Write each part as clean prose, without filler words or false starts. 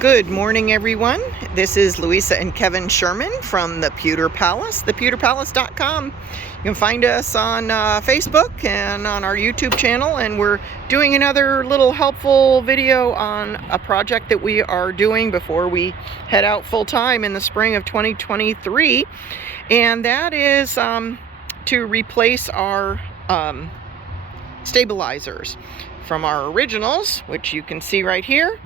Good morning, everyone. This is Louisa and Kevin Sherman from the Pewter Palace, thepewterpalace.com. You can find us on Facebook and on our YouTube channel, and we're doing another little helpful video on a project that we are doing before we head out full-time in the spring of 2023, and that is to replace our stabilizers from our originals, which you can see right here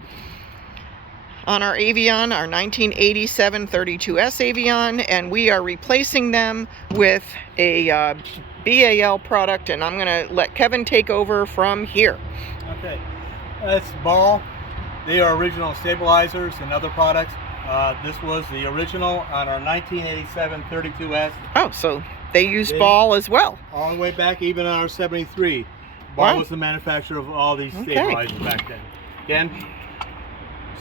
on our Avion, our 1987 32S Avion, and we are replacing them with a BAL product, and I'm going to let Kevin take over from here. Okay, that's BAL. They are original stabilizers and other products. This was the original on our 1987 32S. Oh, so they use BAL as well. All the way back, even on our 73. BAL Wow. was the manufacturer of all these stabilizers back then. Again,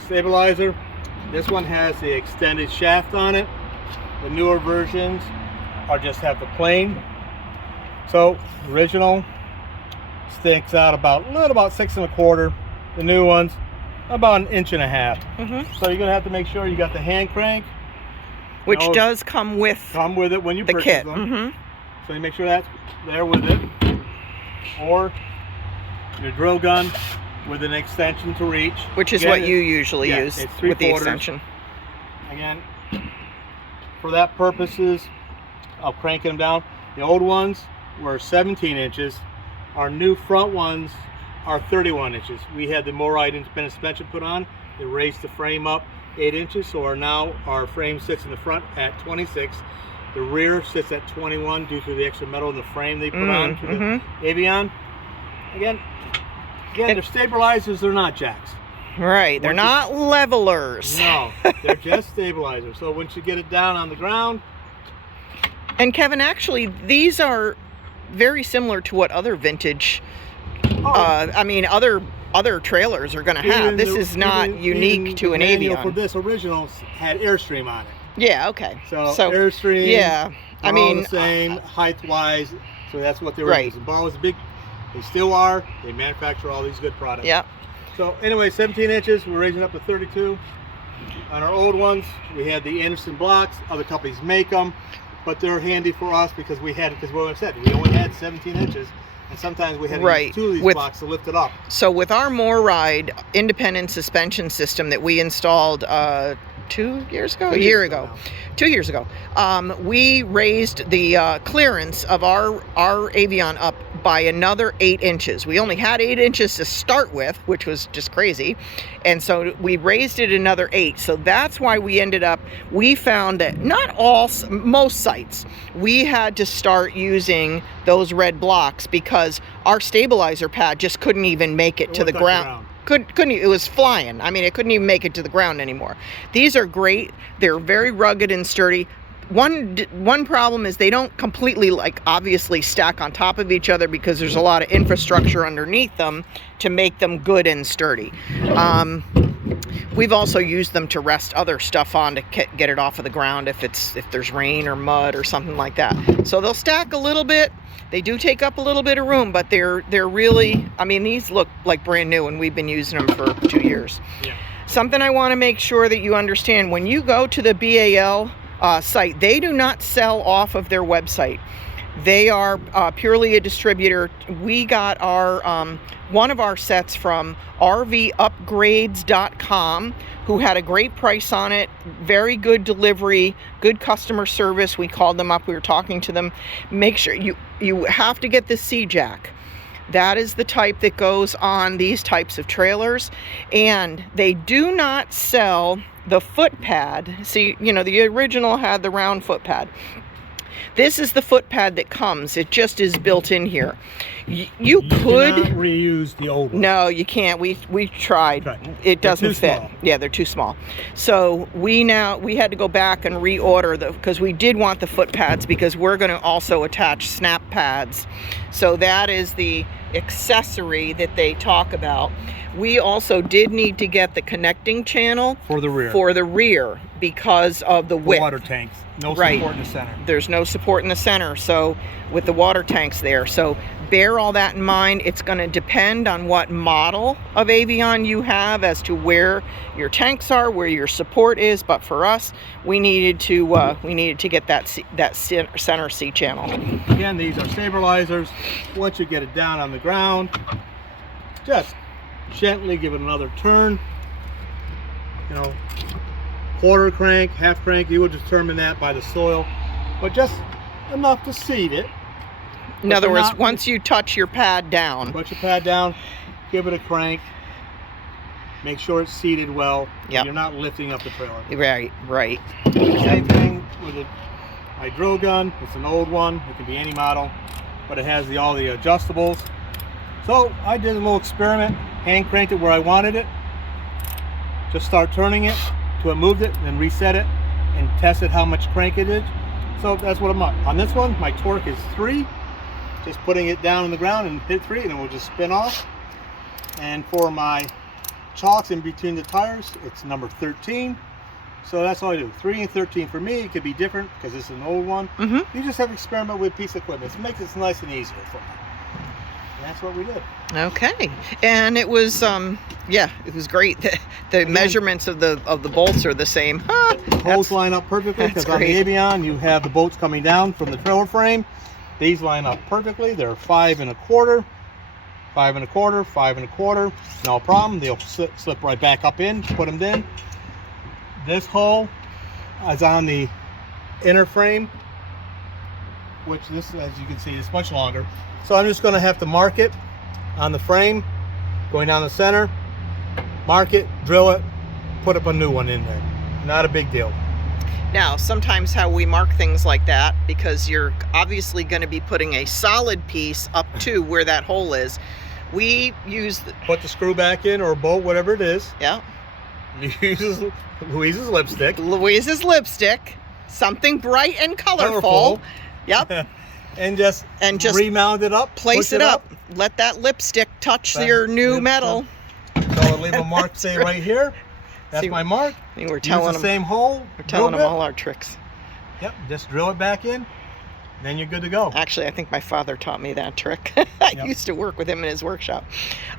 stabilizer. This one has the extended shaft on it. The newer versions are just have the plain. So original sticks out about 6 1/4. The new ones about 1.5 inches. So you're gonna have to make sure you got the hand crank, Which does come with it when you the purchase kit. them. So you make sure that's there with it, or your drill gun with an extension to reach, Which is what you usually use it's with the 3/4. extension. Again, for that purposes of cranking them down. The old ones were 17 inches. Our new front ones are 31 inches. We had the MORryde Independent Suspension put on. They raised the frame up 8 inches, so our frame sits in the front at 26. The rear sits at 21 due to the extra metal in the frame they put on to the Avion. Again, they're stabilizers, they're not jacks. Right, they're not levelers. No, they're just stabilizers. So once you get it down on the ground. And Kevin, actually, these are very similar to what other vintage, I mean, other trailers are going to have. This is not unique to an Avion. For this original had Airstream on it. Yeah, okay. So Airstream, yeah, I mean, all the same height-wise. So that's what they were using. BAL was big. They still are. They manufacture all these good products. Yeah. So anyway, 17 inches. We're raising up to 32. On our old ones, we had the Anderson blocks. Other companies make them, but they're handy for us because we had, because what I said, we only had 17 inches, and sometimes we had to use 2 of these blocks to lift it up. So with our MORryde Independent Suspension system that we installed 2 years ago? A year ago. 2 years ago. We raised the clearance of our Avion up by another 8 inches. We only had 8 inches to start with, which was just crazy. And so we raised it another 8. So that's why we found that most sites, we had to start using those red blocks because our stabilizer pad just couldn't even make it to the ground. Couldn't, it was flying. I mean, it couldn't even make it to the ground anymore. These are great. They're very rugged and sturdy. One problem is they don't completely, obviously stack on top of each other because there's a lot of infrastructure underneath them to make them good and sturdy. We've also used them to rest other stuff on to get it off of the ground if there's rain or mud or something like that. So they'll stack a little bit. They do take up a little bit of room, but they're really, I mean, these look like brand new, and we've been using them for 2 years. Yeah. Something I want to make sure that you understand, when you go to the BAL site, they do not sell off of their website. They are purely a distributor. We got our one of our sets from RVupgrades.com, who had a great price on it, very good delivery, good customer service. We called them up, we were talking to them. Make sure you have to get the C Jack. That is the type that goes on these types of trailers, and they do not sell the foot pad. See, the original had the round foot pad. This is the foot pad that comes. It just is built in here. You could cannot reuse the old one. No, you can't. We tried. It doesn't fit. Small. Yeah, they're too small. So we had to go back and reorder because we did want the foot pads because we're going to also attach snap pads. So that is the accessory that they talk about. We also did need to get the connecting channel for the rear because of the width. Water tanks. No support in the center. There's no support in the center, so with the water tanks there. So bear all that in mind. It's going to depend on what model of Avion you have as to where your tanks are, where your support is. But for us, we needed to get that center C channel. Again, these are stabilizers. Once you get it down on the ground, just gently give it another turn. You know, quarter crank, half crank, you will determine that by the soil, but just enough to seed it. In other words, once you touch your pad down. Put your pad down, give it a crank, make sure it's seated well. Yep. You're not lifting up the trailer. Right, right. Same thing with my drill gun. It's an old one. It can be any model, but it has all the adjustables. So I did a little experiment, hand cranked it where I wanted it. Just start turning it till it moved it, then reset it and tested how much crank it is. So that's what I'm on this one. My torque is 3. Just putting it down on the ground and hit 3 and it will just spin off. And for my chocks in between the tires, it's number 13. So that's all I do. 3 and 13 for me. It could be different because it's an old one. You just have to experiment with a piece of equipment. It makes it nice and easier for me. And that's what we did. Okay, and it was yeah, it was great. The measurements of the bolts are the same. Holes line up perfectly because on the Avion you have the bolts coming down from the trailer frame. These line up perfectly. They're 5 1/4, 5 1/4, 5 1/4. No problem. They'll slip right back up in. Put them in. This hole is on the inner frame, which this, as you can see, is much longer. So I'm just going to have to mark it on the frame, going down the center, mark it, drill it, put up a new one in there. Not a big deal. Now, sometimes how we mark things like that, because you're obviously going to be putting a solid piece up to where that hole is, we use... Put the screw back in or a bolt, whatever it is. Yeah. Use Louise's lipstick. Louise's lipstick. Something bright and colorful. Yep. and just remount it up. Place it up. Let that lipstick touch your new metal. So I'll leave a mark, say right here. That's my mark. I mean, we're telling them, same hole. We're telling them all our tricks. Yep, just drill it back in, then you're good to go. Actually, I think my father taught me that trick. I used to work with him in his workshop.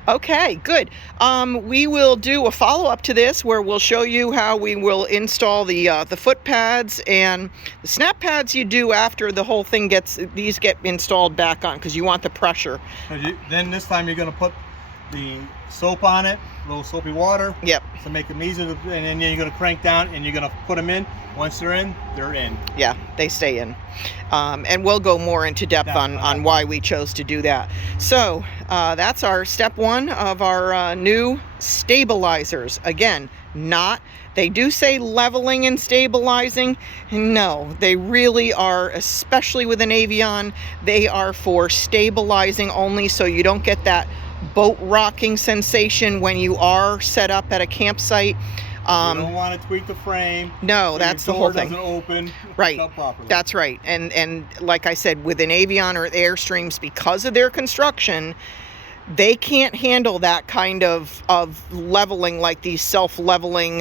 Okay, good. We will do a follow-up to this where we'll show you how we will install the foot pads, and the snap pads you do after the whole thing get installed back on because you want the pressure. Then this time you're going to put the soap on it, a little soapy water. Yep. To make them easier, and then you're going to crank down and you're going to put them in. Once they're in, they're in. Yeah, they stay in. And we'll go more into depth on why we chose to do that. So that's our step 1 of our new stabilizers. Again, they do say leveling and stabilizing. No, they really are, especially with an Avion, they are for stabilizing only, so you don't get that boat rocking sensation when you are set up at a campsite. You don't want to tweak the frame. No, so that's the whole thing. Doesn't open. Right. That's right. And like I said, with an Avion or Airstreams, because of their construction, they can't handle that kind of leveling like these self-leveling,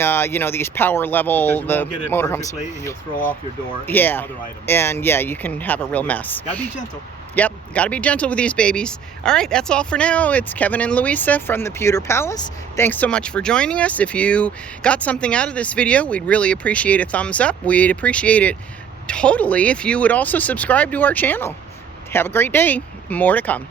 these power level, the motorhomes. And you'll throw off your door and other items. And yeah, you can have a real mess. Gotta be gentle. Yep, got to be gentle with these babies. All right, that's all for now. It's Kevin and Louisa from the Pewter Palace. Thanks so much for joining us. If you got something out of this video, we'd really appreciate a thumbs up. We'd appreciate it totally if you would also subscribe to our channel. Have a great day. More to come.